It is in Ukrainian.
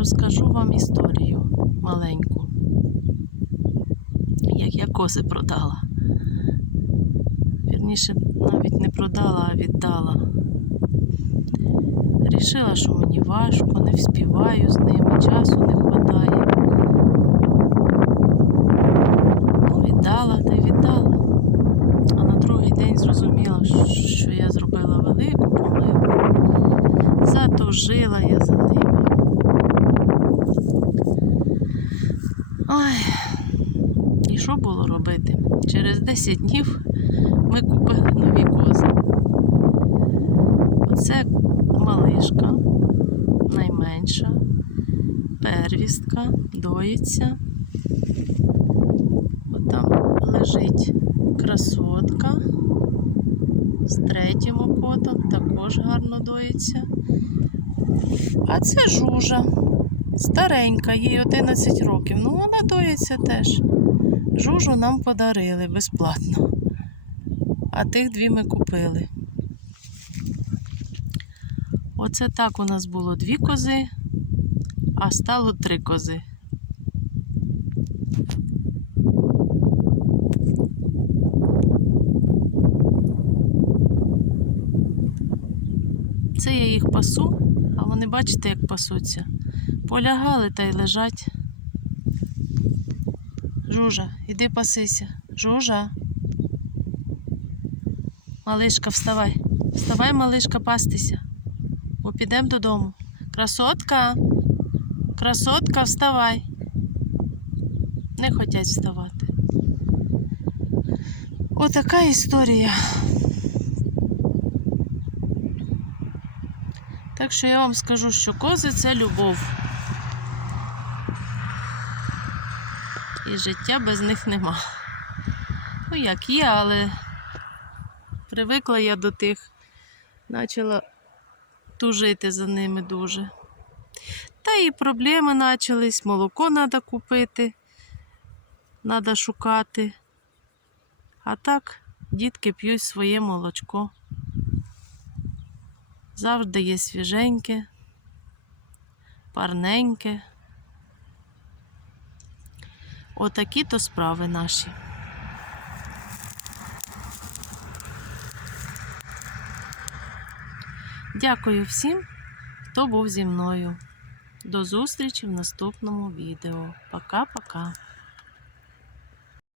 розкажу вам історію маленьку, як я кози продала. Вірніше, навіть не продала, а віддала. Рішила, що мені важко, не вспіваю з ними, часу не вистачає. Ну, віддала та й віддала. А на другий день зрозуміла, що я зробила велику помилку. Затужила я за ними. Ой, і що було робити? Через 10 днів ми купили нові кози. Оце малишка, найменша, первістка, доїться. Там лежить красотка з третім окотом, також гарно доїться. А це жужа. Старенька, їй 11 років. Ну, вона доїться теж. Жужу нам подарили безплатно. А тих дві ми купили. Оце так у нас було дві кози, а стало три кози. Це я їх пасу, а вони бачите, як пасуться. Полягали та й лежать. Жужа, іди пасися. Жужа. Малишка, вставай. Вставай, малишка, пастися. Бо підемо додому. Красотка. Красотка, вставай. Не хотять вставати. Отака історія. Так що я вам скажу, що кози це любов. І життя без них нема. Ну, як є, але привикла я до тих, почала тужити за ними дуже. Та і проблеми почались, молоко треба купити, треба шукати. А так дітки п'ють своє молочко. Завжди є свіженьке, парненьке. Отакі то справи наші. Дякую всім, хто був зі мною. До зустрічі в наступному відео. Пока-пока.